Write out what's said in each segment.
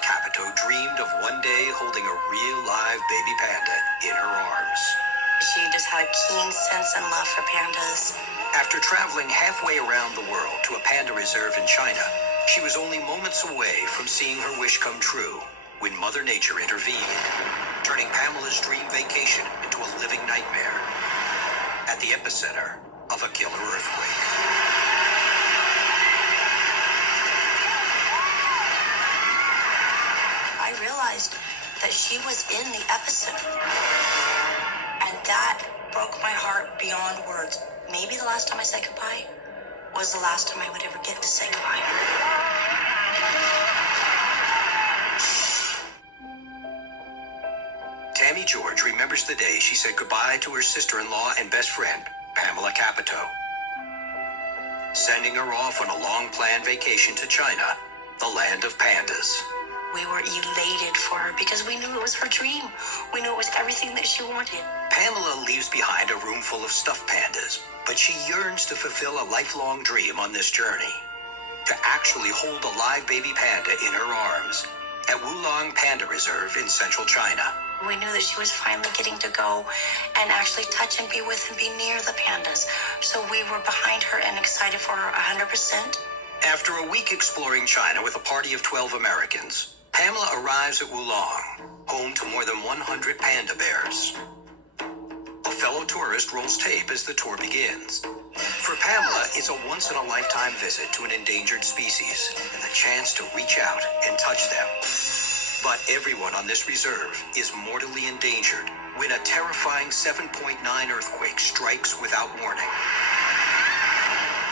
Capito dreamed of one day holding a real live baby panda in her arms. She just had a keen sense and love for pandas. After traveling halfway around the world to a panda reserve in China, she was only moments away from seeing her wish come true when Mother Nature intervened, turning Pamela's dream vacation into a living nightmare at the epicenter of a killer earthquake. I realized that she was in the epicenter. And that broke my heart beyond words. Maybe the last time I said goodbye was the last time I would ever get to say goodbye. Tammy George remembers the day she said goodbye to her sister-in-law and best friend, Pamela Capito, sending her off on a long-planned vacation to China, the land of pandas. We were elated for her because we knew it was her dream. We knew it was everything that she wanted. Pamela leaves behind a room full of stuffed pandas, but she yearns to fulfill a lifelong dream on this journey. To actually hold a live baby panda in her arms at Wulang Panda Reserve in central China. We knew that she was finally getting to go and actually touch and be with and be near the pandas. So we were behind her and excited for her 100%. After a week exploring China with a party of 12 Americans, Pamela arrives at Wulang, home to more than 100 panda bears. A fellow tourist rolls tape as the tour begins. For Pamela, it's a once-in-a-lifetime visit to an endangered species and the chance to reach out and touch them. But everyone on this reserve is mortally endangered when a terrifying 7.9 earthquake strikes without warning.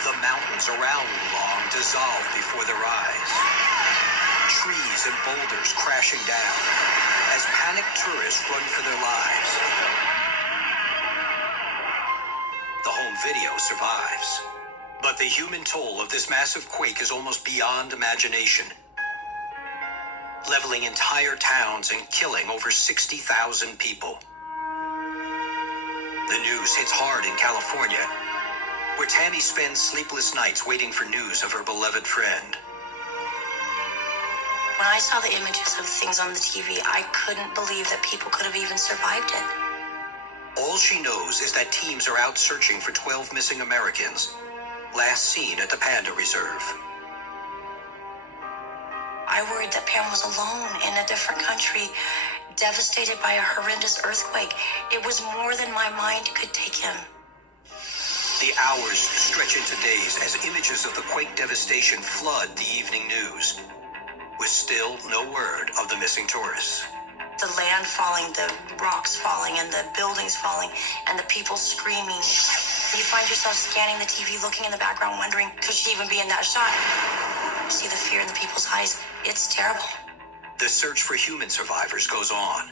The mountains around Wulang dissolve before their eyes. Trees and boulders crashing down as panicked tourists run for their lives. The home video survives. But the human toll of this massive quake is almost beyond imagination, leveling entire towns and killing over 60,000 people. The news hits hard in California, where Tammy spends sleepless nights waiting for news of her beloved friend. When I saw the images of things on the TV, I couldn't believe that people could have even survived it. All she knows is that teams are out searching for 12 missing Americans, last seen at the Panda Reserve. I worried that Pam was alone in a different country, devastated by a horrendous earthquake. It was more than my mind could take in. The hours stretch into days as images of the quake devastation flood the evening news, with still no word of the missing tourists. The land falling, the rocks falling, and the buildings falling, and the people screaming. You find yourself scanning the TV, looking in the background, wondering, could she even be in that shot? You see the fear in the people's eyes. It's terrible. The search for human survivors goes on,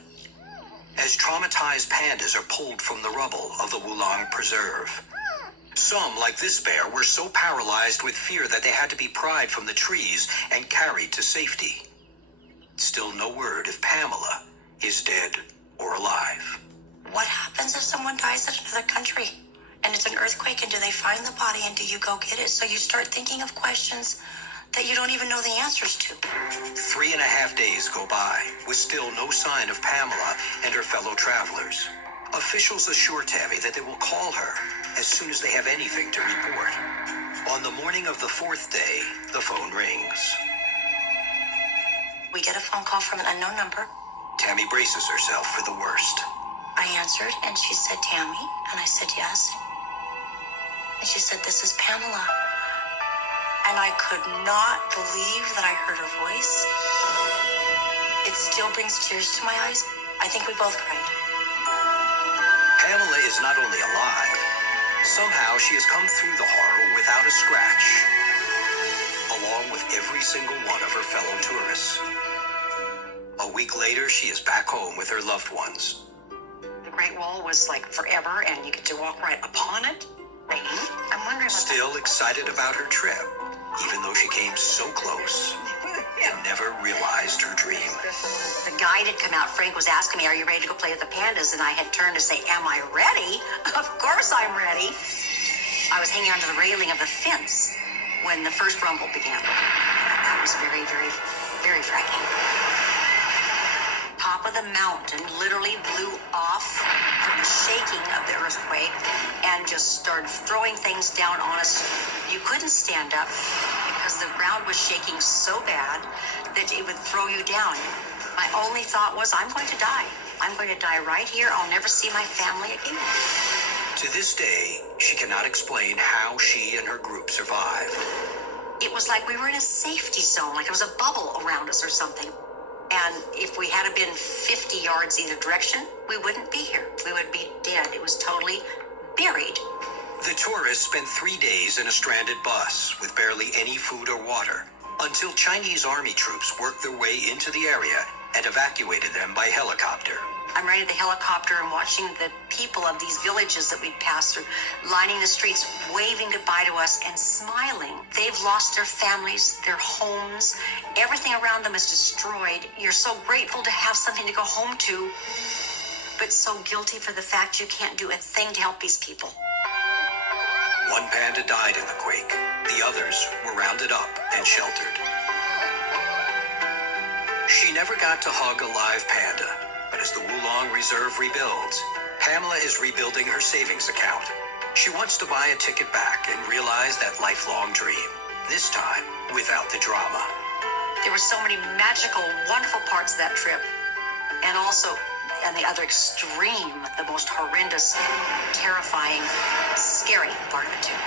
as traumatized pandas are pulled from the rubble of the Wulang Preserve. Some, like this bear, were so paralyzed with fear that they had to be pried from the trees and carried to safety. Still no word if Pamela is dead or alive. What happens if someone dies in another country and it's an earthquake, and do they find the body and do you go get it? So you start thinking of questions that you don't even know the answers to. 3.5 days go by with still no sign of Pamela and her fellow travelers. Officials assure Tammy that they will call her as soon as they have anything to report. On the morning of the 4th day, the phone rings. We get a phone call from an unknown number. Tammy braces herself for the worst. I answered, and she said, Tammy, and I said, yes. And she said, this is Pamela. And I could not believe that I heard her voice. It still brings tears to my eyes. I think we both cried. Pamela is not only alive, somehow she has come through the horror without a scratch, along with every single one of her fellow tourists. A week later, she is back home with her loved ones. The Great Wall was like forever, and you get to walk right upon it. I'm wondering what Still excited about her trip, even though she came so close and never realized her dream. The guide had come out. Frank was asking me, are you ready to go play with the pandas? And I had turned to say, am I ready? Of course I'm ready. I was hanging onto the railing of the fence when the first rumble began. That was very, very, very frightening. Top of the mountain literally blew off from the shaking of the earthquake and just started throwing things down on us. You couldn't stand up because the ground was shaking so bad that it would throw you down. My only thought was, I'm going to die. I'm going to die right here. I'll never see my family again. To this day, she cannot explain how she and her group survived. It was like we were in a safety zone, like there was a bubble around us or something. And if we had been 50 yards either direction, we wouldn't be here. We would be dead. It was totally buried. The tourists spent 3 days in a stranded bus with barely any food or water until Chinese army troops worked their way into the area and evacuated them by helicopter. I'm riding the helicopter and watching the people of these villages that we'd passed through, lining the streets, waving goodbye to us and smiling. They've lost their families, their homes, everything around them is destroyed. You're so grateful to have something to go home to, but so guilty for the fact you can't do a thing to help these people. One panda died in the quake. The others were rounded up and sheltered. She never got to hug a live panda, but as the Wulong Reserve rebuilds, Pamela is rebuilding her savings account. She wants to buy a ticket back and realize that lifelong dream, this time without the drama. There were so many magical, wonderful parts of that trip, and also on the other extreme, the most horrendous, terrifying, scary part of it too.